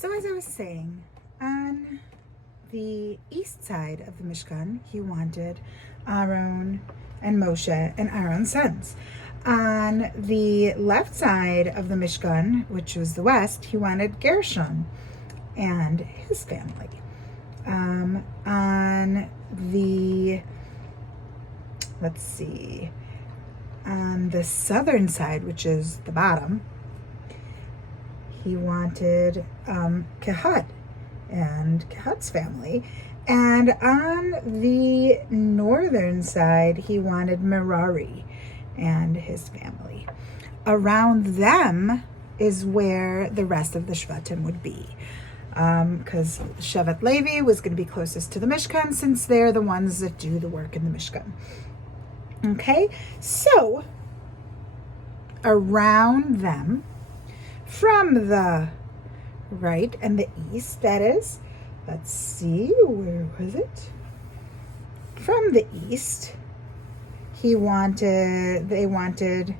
So as I was saying, on the east side of the Mishkan, he wanted Aaron and Moshe and Aaron's sons. On the left side of the Mishkan, which was the west, he wanted Gershon and his family. On the, let's see, on the southern side, which is the bottom, he wanted Kehat and Kehat's family. And on the northern side, he wanted Merari and his family. Around them is where the rest of the Shvatim would be. Because Shevet Levi was going to be closest to the Mishkan, since they're the ones that do the work in the Mishkan. Okay, so around them, from the right and the east, that is, let's see, where was it? From the east, they wanted,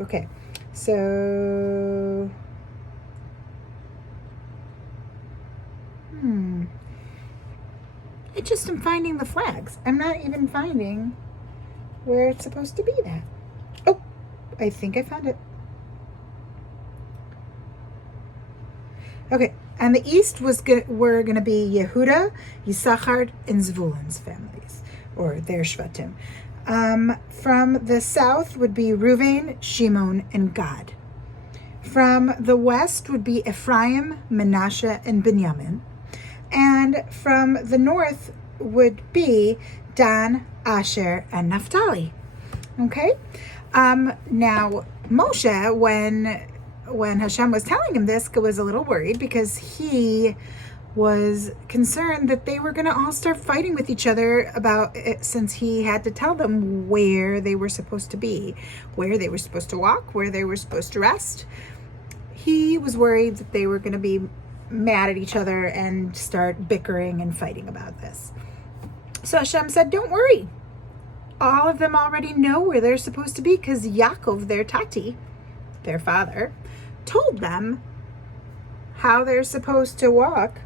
okay, so, I just am finding the flags. I'm not even finding where it's supposed to be that. Oh, I think I found it. Okay, and the east were going to be Yehuda, Yisachar, and Zvulun's families, or their Shvatim. From the south would be Reuven, Shimon, and Gad. From the west would be Ephraim, Manasseh, and Binyamin. And from the north would be Dan, Asher, and Naphtali. Okay? Now, Moshe, when Hashem was telling him this, was a little worried because he was concerned that they were going to all start fighting with each other about it, since he had to tell them where they were supposed to be, where they were supposed to walk, where they were supposed to rest. He was worried that they were going to be mad at each other and start bickering and fighting about this. So Hashem said, don't worry. All of them already know where they're supposed to be, because Yaakov, their tati, their father, told them how they're supposed to walk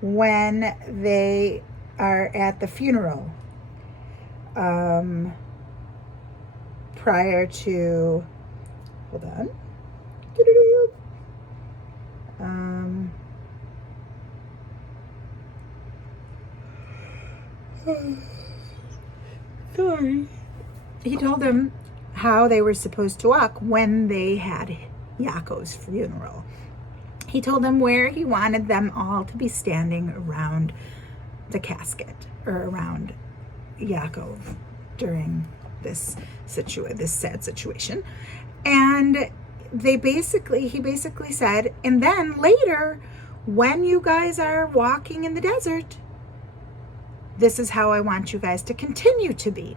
when they are at the funeral. Prior to, hold on. Sorry. He told them how they were supposed to walk when they had Yaakov's funeral. He told them where he wanted them all to be standing around the casket, or around Yaakov during this sad situation. And he basically said, and then later, when you guys are walking in the desert, this is how I want you guys to continue to be.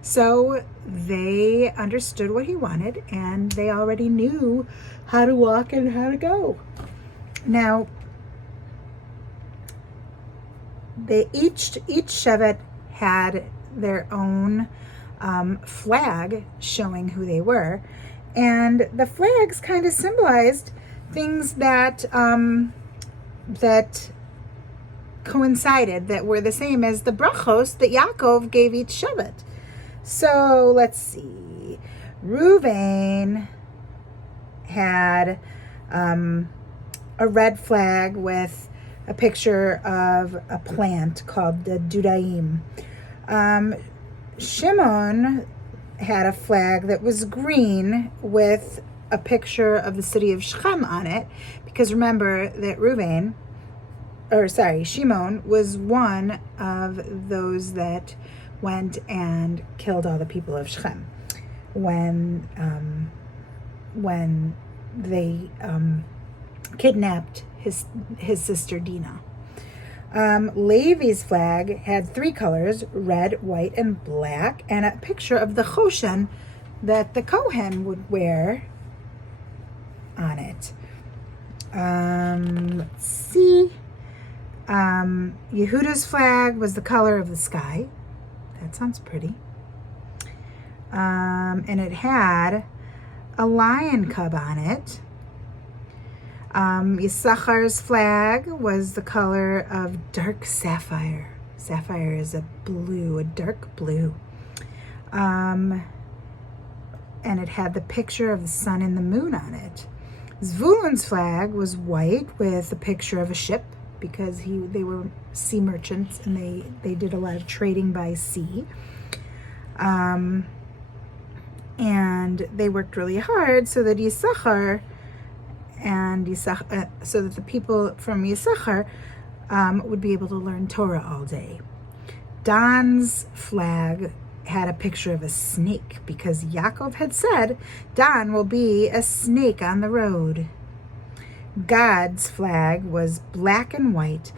So they understood what he wanted, and they already knew how to walk and how to go. Now, each Shevet had their own flag showing who they were, and the flags kind of symbolized things that coincided, that were the same as the brachos that Yaakov gave each Shevet. So let's see. Reuven had a red flag with a picture of a plant called the Dudaim. Shimon had a flag that was green with a picture of the city of Shechem on it, because remember that Shimon was one of those that went and killed all the people of Shechem when they kidnapped his sister Dinah. Levi's flag had 3 colors, red, white, and black, and a picture of the Choshen that the Kohen would wear on it. Let's see. Yehuda's flag was the color of the sky. That sounds pretty. And it had a lion cub on it. Yissachar's flag was the color of dark sapphire. Sapphire is a dark blue. And it had the picture of the sun and the moon on it. Zvulun's flag was white with a picture of a ship because they were sea merchants and they did a lot of trading by sea. And they worked really hard so that so that the people from Yissachar would be able to learn Torah all day. Dan's flag had a picture of a snake because Yaakov had said, Dan will be a snake on the road. Gad's flag was black and white.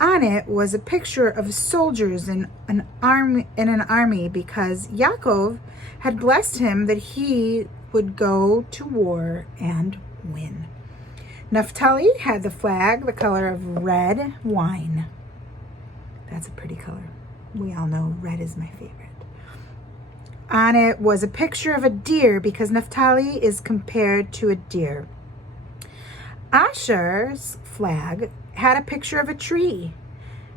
On it was a picture of soldiers in an army because Yaakov had blessed him that he would go to war and win. Naphtali had the flag the color of red wine. That's a pretty color. We all know red is my favorite. On it was a picture of a deer because Naphtali is compared to a deer. Asher's flag had a picture of a tree.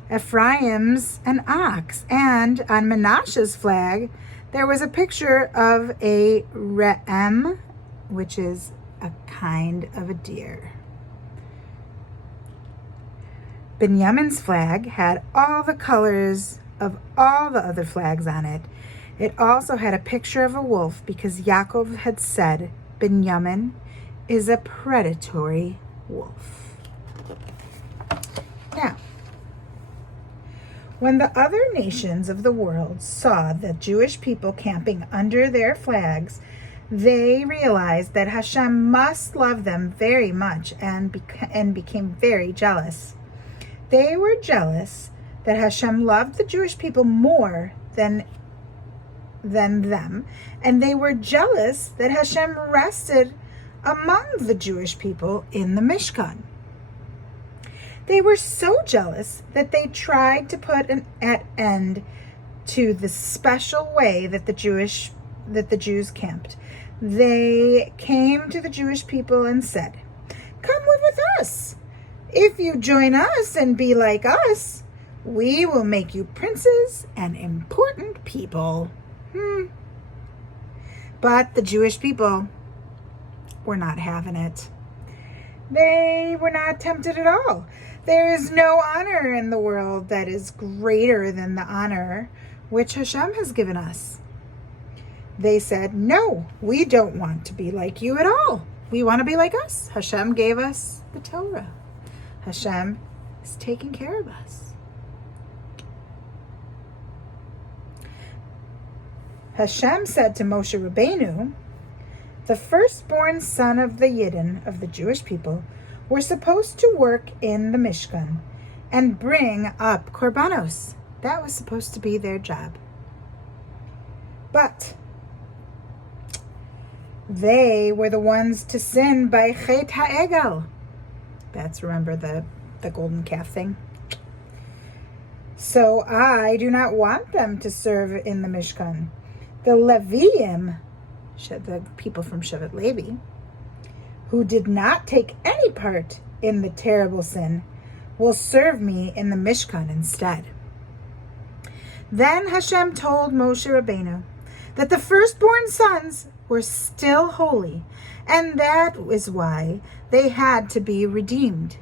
Ephraim's an ox. And on Menashe's flag, there was a picture of a re'em, which is a kind of a deer. Binyamin's flag had all the colors of all the other flags on it. It also had a picture of a wolf because Yaakov had said Binyamin is a predatory wolf. Now, when the other nations of the world saw the Jewish people camping under their flags, they realized that Hashem must love them very much and became very jealous. They were jealous that Hashem loved the Jewish people more than them, and they were jealous that Hashem rested among the Jewish people in the Mishkan. They were so jealous that they tried to put an end to the special way that the Jews camped. They came to the Jewish people and said, "Come live with us. If you join us and be like us, we will make you princes and important people." But the Jewish people were not having it. They were not tempted at all. There is no honor in the world that is greater than the honor which Hashem has given us. They said, "No, we don't want to be like you at all. We want to be like us. Hashem gave us the Torah. Hashem is taking care of us." Hashem said to Moshe Rabbeinu, the firstborn son of the Yidden, of the Jewish people, were supposed to work in the Mishkan and bring up korbanos. That was supposed to be their job. But they were the ones to sin by Chet HaEgel. That's, remember, the golden calf thing? So I do not want them to serve in the Mishkan. The Leviim, the people from Shevet Levi, who did not take any part in the terrible sin, will serve me in the Mishkan instead. Then Hashem told Moshe Rabbeinu that the firstborn sons were still holy, and that is why they had to be redeemed.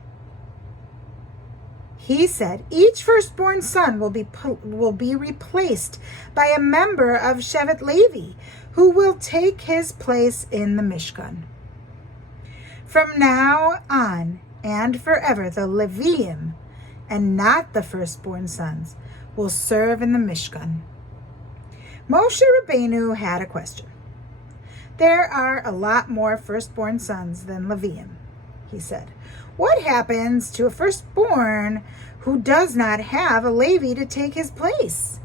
He said, each firstborn son will be replaced by a member of Shevet Levi, who will take his place in the Mishkan. From now on and forever, the Leviim, and not the firstborn sons, will serve in the Mishkan. Moshe Rabbeinu had a question. There are a lot more firstborn sons than Leviim, he said. What happens to a firstborn who does not have a Levi to take his place?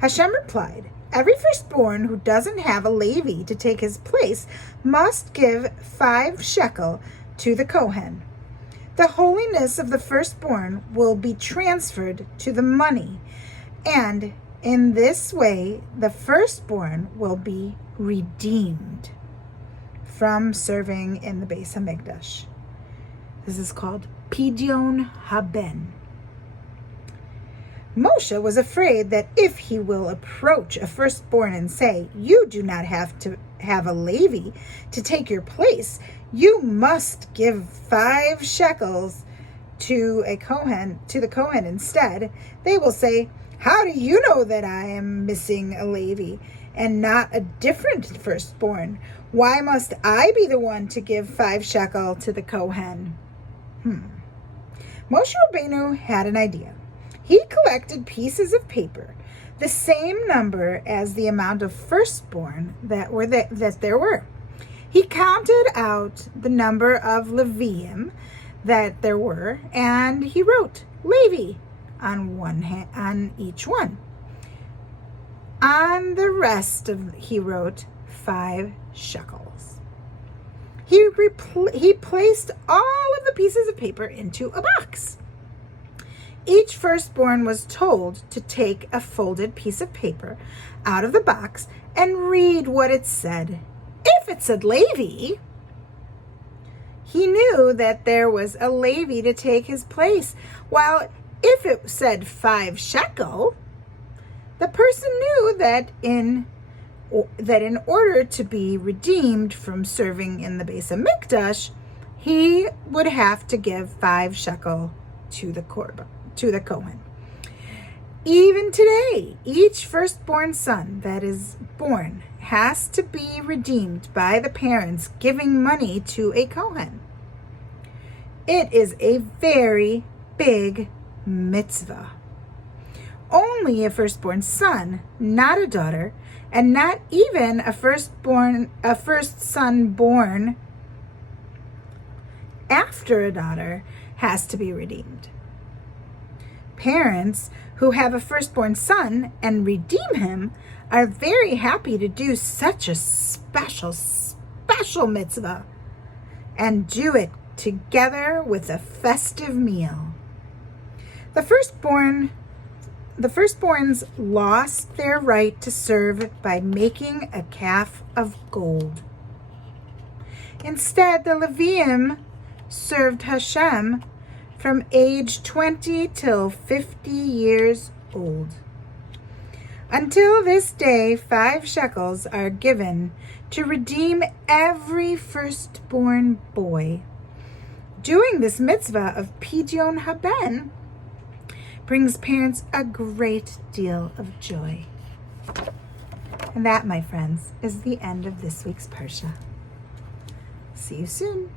Hashem replied, every firstborn who doesn't have a Levi to take his place must give 5 shekel to the Kohen. The holiness of the firstborn will be transferred to the money, and in this way the firstborn will be redeemed from serving in the Beis Hamikdash. This is called Pidyon Haben. Moshe was afraid that if he will approach a firstborn and say, "You do not have to have a Levi to take your place. You must give 5 shekels to the Kohen instead," they will say, "How do you know that I am missing a Levi and not a different firstborn? Why must I be the one to give 5 shekel to the Kohen?" Moshe Rabbeinu had an idea. He collected pieces of paper, the same number as the amount of firstborn that there were. He counted out the number of Leviim that there were, and he wrote Levi on each one. On the rest he wrote 5 shekels. He placed all of the pieces of paper into a box. Each firstborn was told to take a folded piece of paper out of the box and read what it said. If it said Levi, he knew that there was a Levi to take his place, while if it said 5 shekel, the person knew that in order to be redeemed from serving in the Beis Hamikdash, he would have to give 5 shekel to the Kohen. Even today, each firstborn son that is born has to be redeemed by the parents giving money to a Kohen. It is a very big mitzvah. Only a firstborn son, not a daughter, and not even a first son born after a daughter, has to be redeemed. Parents who have a firstborn son and redeem him are very happy to do such a special mitzvah and do it together with a festive meal. The firstborns lost their right to serve by making a calf of gold. Instead, the Leviim served Hashem from age 20 till 50 years old. Until this day, 5 shekels are given to redeem every firstborn boy. Doing this mitzvah of Pidyon Haben brings parents a great deal of joy. And that, my friends, is the end of this week's Parsha. See you soon.